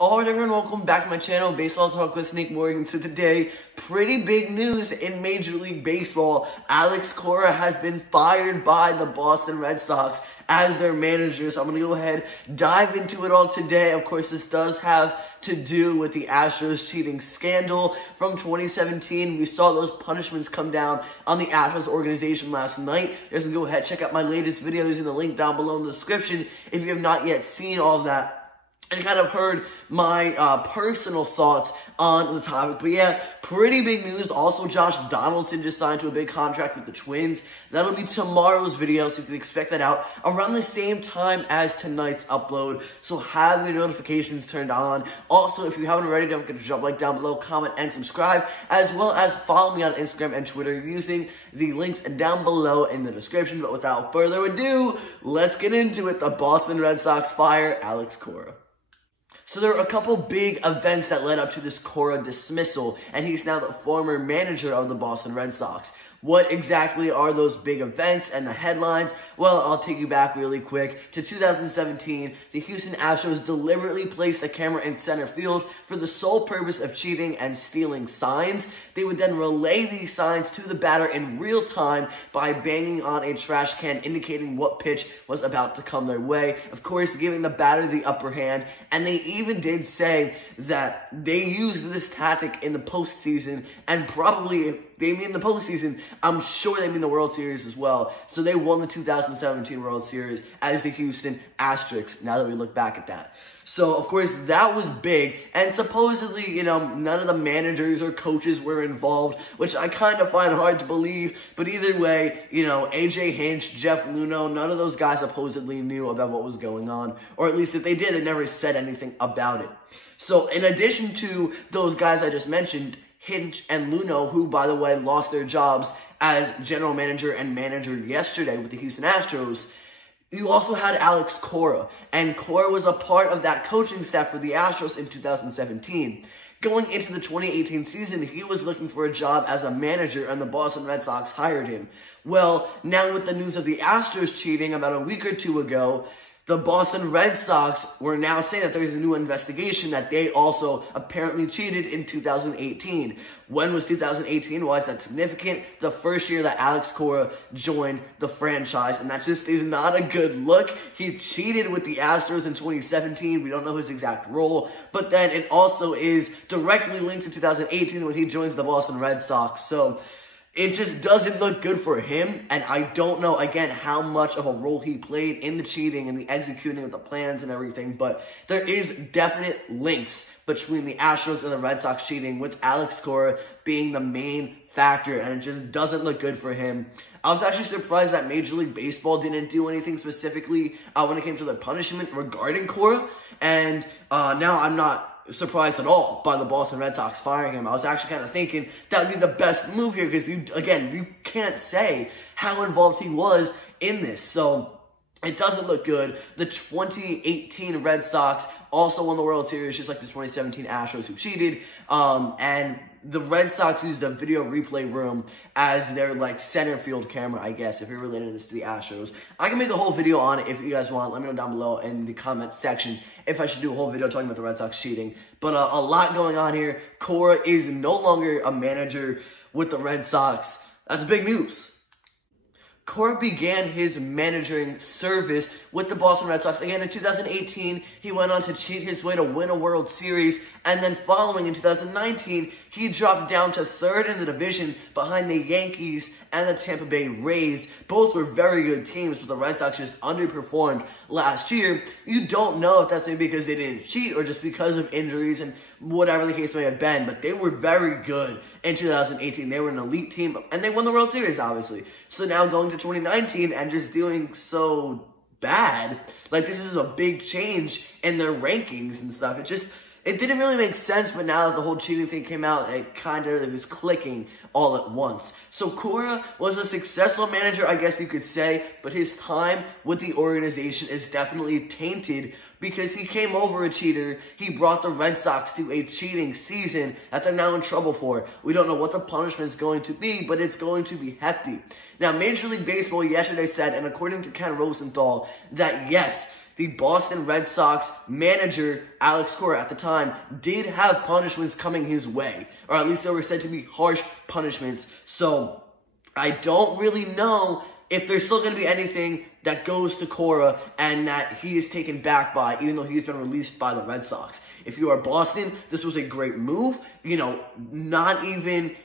Alright everyone, welcome back to my channel, Baseball Talk with Nick Morgan. So today, pretty big news in Major League Baseball. Alex Cora has been fired by the Boston Red Sox as their manager. So I'm going to go ahead, dive into it all today. Of course, this does have to do with the Astros cheating scandal from 2017. We saw those punishments come down on the Astros organization last night. Just go ahead, check out my latest videos in the link down below in the description if you have not yet seen all of that and kind of heard my personal thoughts on the topic. But yeah, pretty big news. Also, Josh Donaldson just signed to a big contract with the Twins. That'll be tomorrow's video, so you can expect that out around the same time as tonight's upload. So have your notifications turned on. Also, if you haven't already, don't forget to drop a like down below, comment, and subscribe, as well as follow me on Instagram and Twitter using the links down below in the description. But without further ado, let's get into it. The Boston Red Sox fire Alex Cora. So there are a couple big events that led up to this Cora dismissal, and he's now the former manager of the Boston Red Sox. What exactly are those big events and the headlines? Well, I'll take you back really quick to 2017. The Houston Astros deliberately placed a camera in center field for the sole purpose of cheating and stealing signs. They would then relay these signs to the batter in real time by banging on a trash can indicating what pitch was about to come their way. Of course, giving the batter the upper hand. And they even did say that they used this tactic in the postseason, and probably if they mean the postseason, I'm sure they mean the World Series as well. So they won the 2017 World Series as the Houston Astros, now that we look back at that. So, of course, that was big, and supposedly, none of the managers or coaches were involved, which I kind of find hard to believe, but either way, AJ Hinch, Jeff Luhnow, none of those guys supposedly knew about what was going on, or at least if they did, they never said anything about it. So, in addition to those guys I just mentioned, Hinch and Luhnow, who, by the way, lost their jobs as general manager and manager yesterday with the Houston Astros, you also had Alex Cora, and Cora was a part of that coaching staff for the Astros in 2017. Going into the 2018 season, he was looking for a job as a manager, and the Boston Red Sox hired him. Well, now with the news of the Astros cheating about a week or two ago, the Boston Red Sox were now saying that there's a new investigation that they also apparently cheated in 2018. When was 2018? Why is that significant? The first year that Alex Cora joined the franchise, and that just is not a good look. He cheated with the Astros in 2017. We don't know his exact role, but then it also is directly linked to 2018 when he joins the Boston Red Sox. So it just doesn't look good for him, and I don't know, again, how much of a role he played in the cheating and the executing of the plans and everything, but there is definite links between the Astros and the Red Sox cheating, with Alex Cora being the main factor, and it just doesn't look good for him. I was actually surprised that Major League Baseball didn't do anything specifically when it came to the punishment regarding Cora, and now I'm not surprised at all by the Boston Red Sox firing him. I was actually kind of thinking that would be the best move here, because you can't say how involved he was in this. So it doesn't look good. The 2018 Red Sox also won the World Series, just like the 2017 Astros who cheated. And the Red Sox used the video replay room as their center field camera, I guess, if you're relating this to the Astros. I can make a whole video on it if you guys want. Let me know down below in the comment section if I should do a whole video talking about the Red Sox cheating. But a lot going on here. Cora is no longer a manager with the Red Sox. That's big news. Cora began his managing service with the Boston Red Sox. Again, in 2018, he went on to cheat his way to win a World Series. And then following in 2019, he dropped down to third in the division behind the Yankees and the Tampa Bay Rays. Both were very good teams, but the Red Sox just underperformed last year. You don't know if that's maybe because they didn't cheat or just because of injuries and whatever the case may have been, but they were very good in 2018. They were an elite team, and they won the World Series, obviously. So now going to 2019 and just doing so bad, this is a big change in their rankings and stuff. It didn't really make sense, but now that the whole cheating thing came out, it was clicking all at once. So Cora was a successful manager, I guess you could say, but his time with the organization is definitely tainted because he came over a cheater. He brought the Red Sox to a cheating season that they're now in trouble for. We don't know what the punishment is going to be, but it's going to be hefty. Now, Major League Baseball yesterday said, and according to Ken Rosenthal, that yes, the Boston Red Sox manager, Alex Cora, at the time, did have punishments coming his way. Or at least they were said to be harsh punishments. So, I don't really know if there's still going to be anything that goes to Cora and that he is taken back by, even though he's been released by the Red Sox. If you are Boston, this was a great move. You know, not even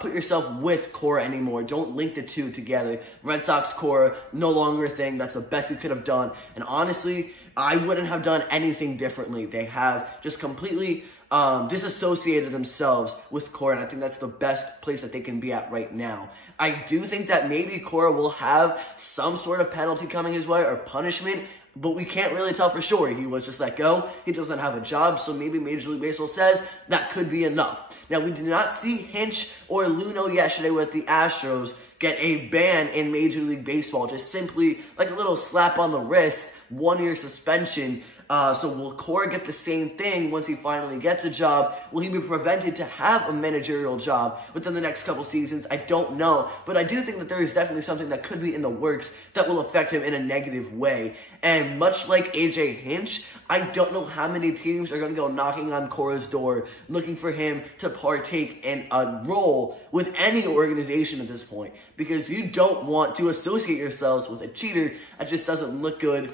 put yourself with Cora anymore. Don't link the two together. Red Sox, Cora, no longer a thing. That's the best you could have done. And honestly, I wouldn't have done anything differently. They have just completely disassociated themselves with Cora, and I think that's the best place that they can be at right now. I do think that maybe Cora will have some sort of penalty coming his way or punishment, but we can't really tell for sure. He was just let go. He doesn't have a job, so maybe Major League Baseball says that could be enough. Now, we did not see Hinch or Luhnow yesterday with the Astros get a ban in Major League Baseball, just simply like a little slap on the wrist, 1-year suspension. So will Cora get the same thing once he finally gets a job? Will he be prevented to have a managerial job within the next couple seasons? I don't know. But I do think that there is definitely something that could be in the works that will affect him in a negative way. And much like AJ Hinch, I don't know how many teams are going to go knocking on Cora's door looking for him to partake in a role with any organization at this point. Because you don't want to associate yourselves with a cheater. That just doesn't look good.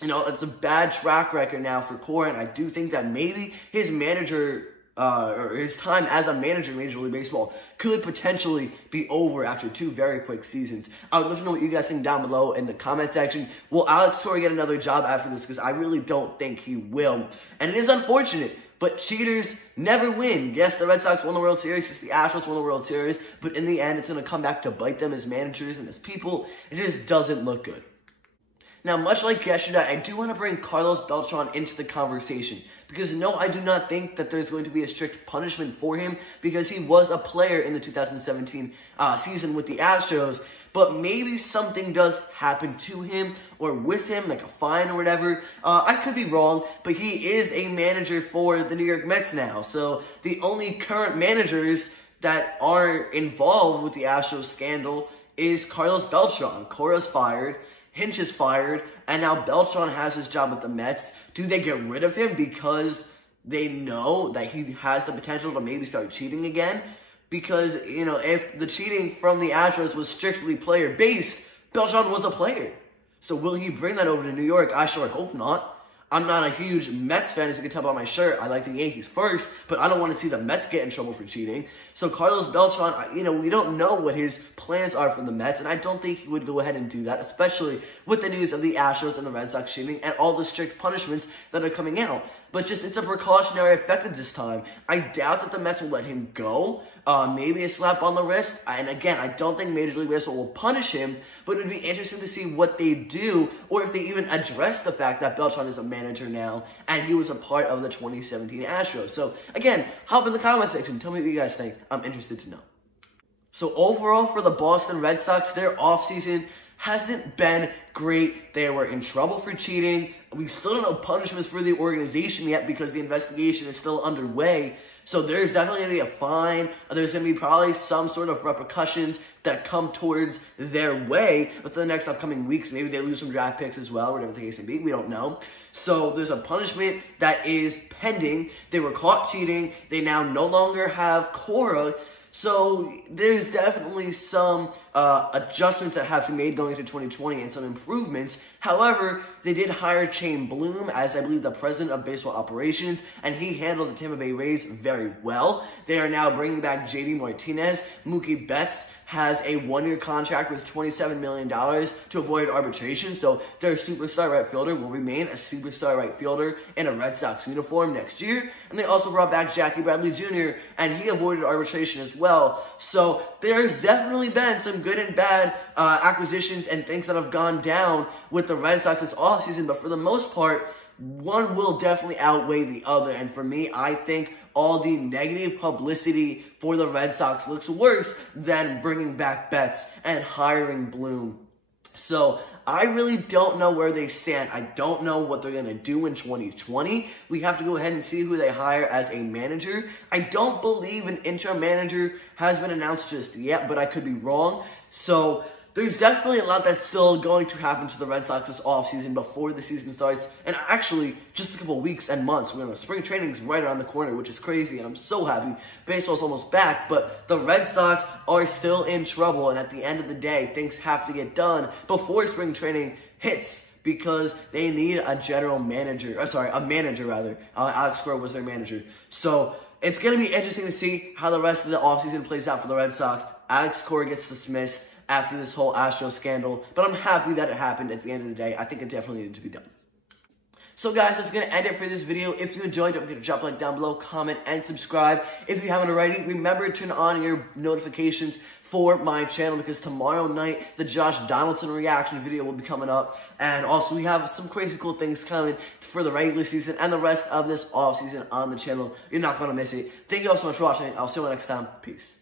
You know, it's a bad track record now for Cora, and I do think that maybe his manager, or his time as a manager in Major League Baseball could potentially be over after 2 very quick seasons. I would love to know what you guys think down below in the comment section. Will Alex Cora get another job after this? Because I really don't think he will. And it is unfortunate, but cheaters never win. Yes, the Red Sox won the World Series. Yes, the Astros won the World Series. But in the end, it's going to come back to bite them as managers and as people. It just doesn't look good. Now, much like yesterday, I do want to bring Carlos Beltran into the conversation. Because no, I do not think that there's going to be a strict punishment for him because he was a player in the 2017 season with the Astros. But maybe something does happen to him or with him, like a fine or whatever. I could be wrong, but he is a manager for the New York Mets now. So the only current managers that are involved with the Astros scandal is Carlos Beltran. Cora's fired. Hinch is fired, and now Beltran has his job with the Mets. Do they get rid of him because they know that he has the potential to maybe start cheating again? Because, you know, if the cheating from the Astros was strictly player-based, Beltran was a player. So will he bring that over to New York? I sure hope not. I'm not a huge Mets fan, as you can tell by my shirt. I like the Yankees first, but I don't want to see the Mets get in trouble for cheating. So Carlos Beltran, you know, we don't know what his plans are for the Mets, and I don't think he would go ahead and do that, especially with the news of the Astros and the Red Sox cheating and all the strict punishments that are coming out. But just, it's a precautionary effect at this time. I doubt that the Mets will let him go. Maybe a slap on the wrist. And again, I don't think Major League Baseball will punish him, but it would be interesting to see what they do, or if they even address the fact that Beltran is a manager now, and he was a part of the 2017 Astros. So again, hop in the comment section. Tell me what you guys think. I'm interested to know. So overall, for the Boston Red Sox, their offseason hasn't been great. They were in trouble for cheating. We still don't know punishments for the organization yet because the investigation is still underway. So there's definitely going to be a fine. There's going to be probably some sort of repercussions that come towards their way within the next upcoming weeks. Maybe they lose some draft picks as well, whatever the case may be. We don't know. So there's a punishment that is pending. They were caught cheating. They now no longer have Cora. So there's definitely some adjustments that have to be made going into 2020 and some improvements. However, they did hire Chaim Bloom as, I believe, the president of baseball operations, and he handled the Tampa Bay Rays very well. They are now bringing back JD Martinez. Mookie Betts has a 1-year contract with $27 million to avoid arbitration. So their superstar right fielder will remain a superstar right fielder in a Red Sox uniform next year. And they also brought back Jackie Bradley Jr., and he avoided arbitration as well. So there's definitely been some good and bad acquisitions and things that have gone down with the Red Sox this offseason. But for the most part, one will definitely outweigh the other. And for me, I think all the negative publicity for the Red Sox looks worse than bringing back Betts and hiring Bloom. So I really don't know where they stand. I don't know what they're going to do in 2020. We have to go ahead and see who they hire as a manager. I don't believe an interim manager has been announced just yet, but I could be wrong. So there's definitely a lot that's still going to happen to the Red Sox this offseason before the season starts. And actually, just a couple of weeks and months. Spring training's right around the corner, which is crazy, and I'm so happy. Baseball's almost back, but the Red Sox are still in trouble. And at the end of the day, things have to get done before spring training hits, because they need a manager rather. Alex Cora was their manager. So it's going to be interesting to see how the rest of the offseason plays out for the Red Sox. Alex Cora gets dismissed after this whole Astros scandal, but I'm happy that it happened at the end of the day. I think it definitely needed to be done. So guys, that's going to end it for this video. If you enjoyed, don't forget to drop a like down below, comment, and subscribe. If you haven't already, remember to turn on your notifications for my channel, because tomorrow night, the Josh Donaldson reaction video will be coming up. And also, we have some crazy cool things coming for the regular season and the rest of this offseason on the channel. You're not going to miss it. Thank you all so much for watching. I'll see you next time. Peace.